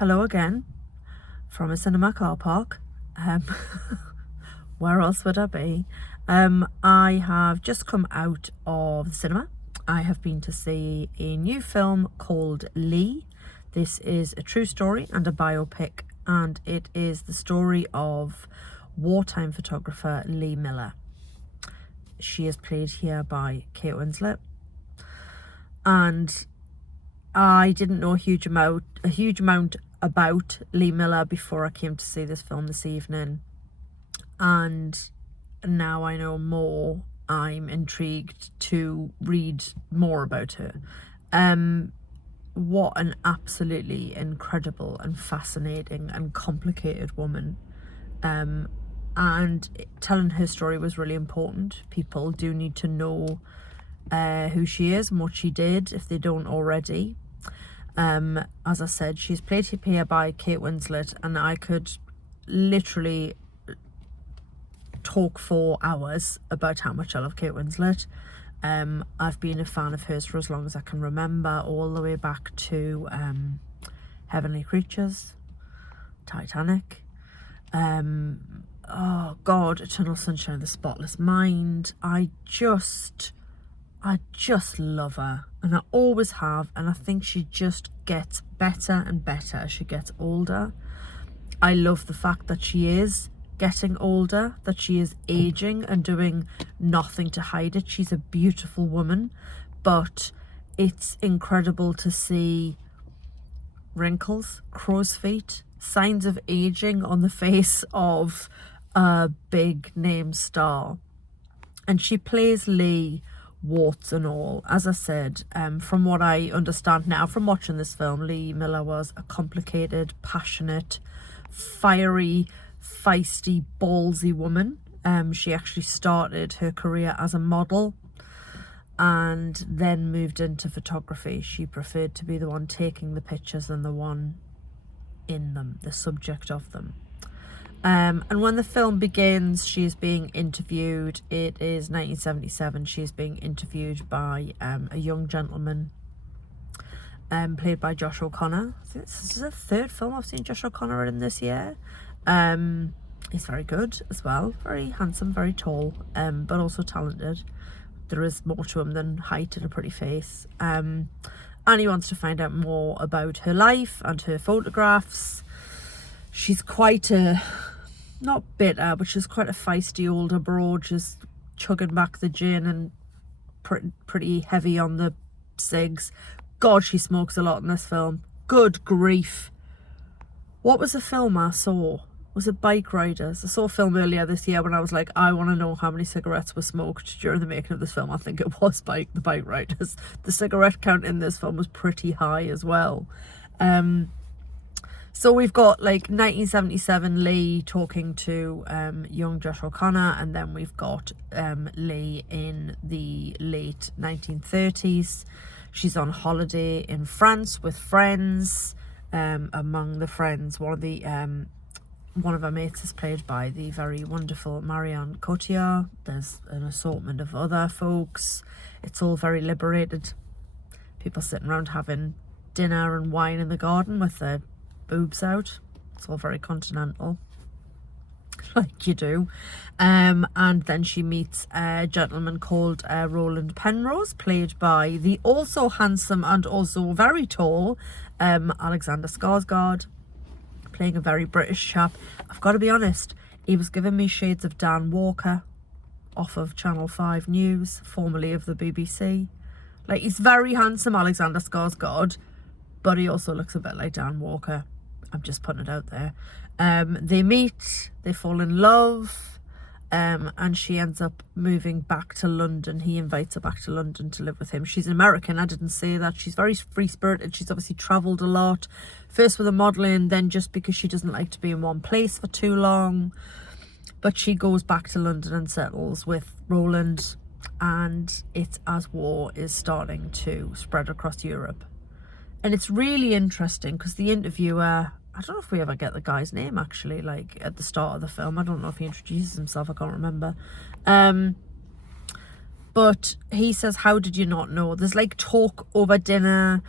Hello again from a cinema car park. Um, where else would I be? I have just come out of the cinema. I have been to see a new film called Lee. This is a true story and a biopic, and it is the story of wartime photographer Lee Miller. She is played here by Kate Winslet, and I didn't know a huge amount about Lee Miller before I came to see this film this evening, and now I know more. I'm intrigued to read more about her. What an absolutely incredible and fascinating and complicated woman. And telling her story was really important. People do need to know who she is and what she did if they don't already. As I said, she's played here by Kate Winslet, and I could literally talk for hours about how much I love Kate Winslet. I've been a fan of hers for as long as I can remember, all the way back to Heavenly Creatures, Titanic, oh God, Eternal Sunshine of the Spotless Mind. I just love her, and I always have, and I think she just gets better and better as she gets older. I love the fact that she is getting older, that she is aging and doing nothing to hide it. She's a beautiful woman, but it's incredible to see wrinkles, crow's feet, signs of aging on the face of a big name star. And she plays Lee, warts and all. As I said, from what I understand now from watching this film, Lee Miller was a complicated, passionate, fiery, feisty, ballsy woman. She actually started her career as a model and then moved into photography. She preferred to be the one taking the pictures than the one in them, the subject of them. And when the film begins, she is being interviewed. It is 1977. She is being interviewed by a young gentleman played by Josh O'Connor. I think this is the third film I've seen Josh O'Connor in this year. He's very good as well, very handsome, very tall, but also talented. There is more to him than height and a pretty face. And he wants to find out more about her life and her photographs. She's quite a, not bitter, but she's quite a feisty older broad, just chugging back the gin and pretty heavy on the cigs. God, she smokes a lot in this film. Good grief. What was the film I saw? Was it Bike Riders? I saw a film earlier this year when I was like, I want to know how many cigarettes were smoked during the making of this film. I think it was the Bike Riders. The cigarette count in this film was pretty high as well. So we've got like 1977 Lee talking to young Josh O'Connor, and then we've got Lee in the late 1930s. She's on holiday in France with friends. Among the friends, one of her mates is played by the very wonderful Marion Cotillard. There's an assortment of other folks. It's all very liberated. People sitting around having dinner and wine in the garden with their boobs out. It's all very continental, like you do. And then she meets a gentleman called Roland Penrose, played by the also handsome and also very tall Alexander Skarsgård, playing a very British chap. I've got to be honest, he was giving me shades of Dan Walker off of Channel 5 News, formerly of the BBC. Like, he's very handsome, Alexander Skarsgård, but he also looks a bit like Dan Walker. I'm just putting it out there. They meet, they fall in love, and she ends up moving back to London. He invites her back to London to live with him. She's an American, I didn't say that. She's very free-spirited. She's obviously travelled a lot. First with the modelling, then just because she doesn't like to be in one place for too long. But she goes back to London and settles with Roland, and it's as war is starting to spread across Europe. And it's really interesting because the interviewer, I don't know if we ever get the guy's name actually, like at the start of the film. I don't know if he introduces himself, I can't remember. But he says, how did you not know? There's like talk over dinner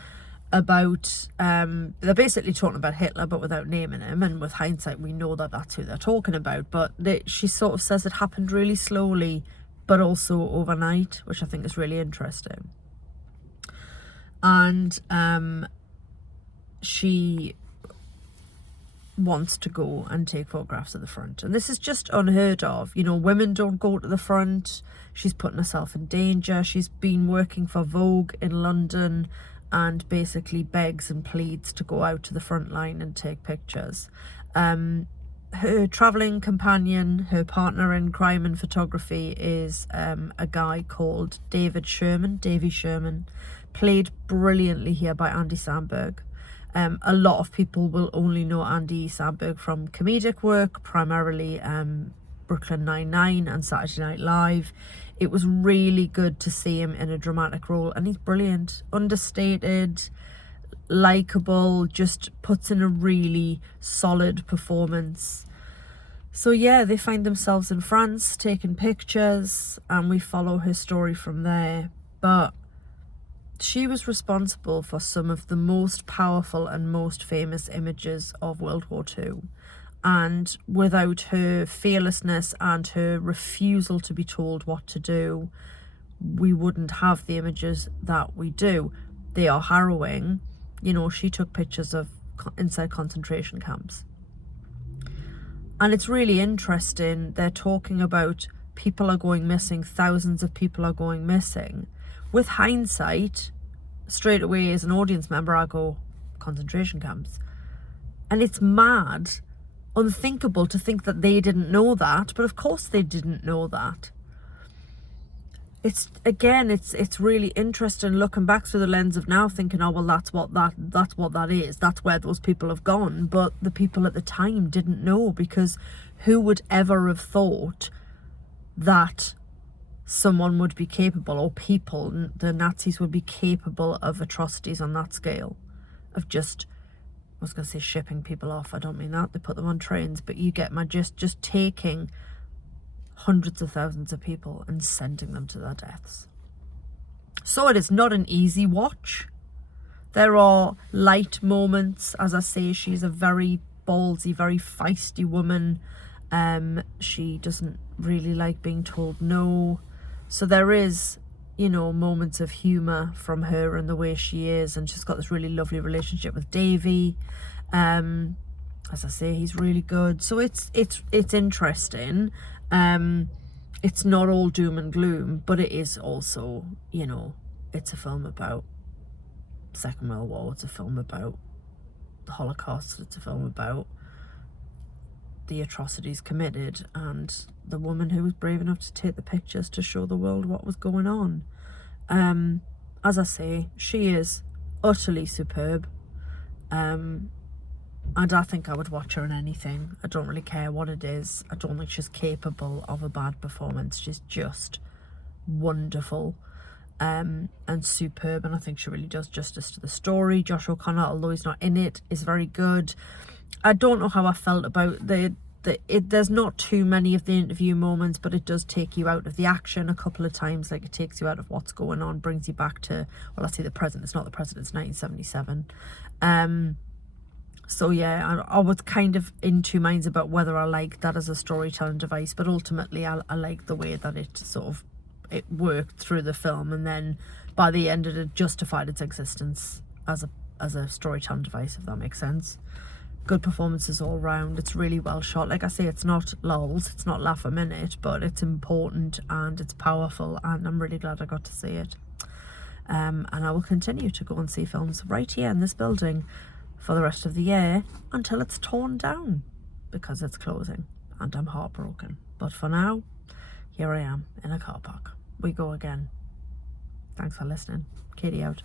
about, they're basically talking about Hitler but without naming him, and with hindsight we know that that's who they're talking about, but she sort of says it happened really slowly but also overnight, which I think is really interesting. And she wants to go and take photographs at the front, and this is just unheard of. You know, women don't go to the front. She's putting herself in danger. She's been working for Vogue in London and basically begs and pleads to go out to the front line and take pictures. Her travelling companion, her partner in crime and photography, is a guy called Davy Sherman, played brilliantly here by Andy Samberg. A lot of people will only know Andy Samberg from comedic work, primarily Brooklyn Nine-Nine and Saturday Night Live. It was really good to see him in a dramatic role, and he's brilliant, understated, likeable, just puts in a really solid performance. So yeah, they find themselves in France taking pictures, and we follow her story from there. But she was responsible for some of the most powerful and most famous images of World War II. And without her fearlessness and her refusal to be told what to do, we wouldn't have the images that we do. They are harrowing. You know, she took pictures of inside concentration camps. And it's really interesting. They're talking about people are going missing, thousands of people are going missing. With hindsight, straight away as an audience member, I go, concentration camps. And it's mad, unthinkable to think that they didn't know that, but of course they didn't know that. It's really interesting looking back through the lens of now, thinking, oh well, that's what that is, that's where those people have gone. But the people at the time didn't know, because who would ever have thought that someone would be capable, or people, the Nazis would be capable of atrocities on that scale, of just, I was going to say shipping people off, I don't mean that, they put them on trains, but you get my gist, just taking hundreds of thousands of people and sending them to their deaths. So it is not an easy watch. There are light moments. As I say, she's a very ballsy, very feisty woman. She doesn't really like being told no. So there is, you know, moments of humour from her and the way she is, and she's got this really lovely relationship with Davy. As I say, he's really good. So it's interesting. It's not all doom and gloom, but it is also, you know, it's a film about Second World War. It's a film about the Holocaust. It's a film about the atrocities committed, and the woman who was brave enough to take the pictures to show the world what was going on. As I say, she is utterly superb, and I think I would watch her in anything. I don't really care what it is. I don't think she's capable of a bad performance. She's just wonderful, and superb, and I think she really does justice to the story. Josh O'Connor, although he's not in it, is very good. I don't know how I felt about there's not too many of the interview moments, but it does take you out of the action a couple of times. Like, it takes you out of what's going on, brings you back to, well, let's say the present. It's not the present, it's 1977. So yeah, I was kind of in two minds about whether I like that as a storytelling device, but ultimately I like the way that it worked through the film, and then by the end it justified its existence as a storytelling device, if that makes sense. Good performances all round. It's really well shot. Like I say, it's not lulls, it's not laugh a minute, but it's important and it's powerful, and I'm really glad I got to see it. And I will continue to go and see films right here in this building for the rest of the year until it's torn down, because it's closing and I'm heartbroken. But for now, here I am in a car park. We go again. Thanks for listening. Katie out.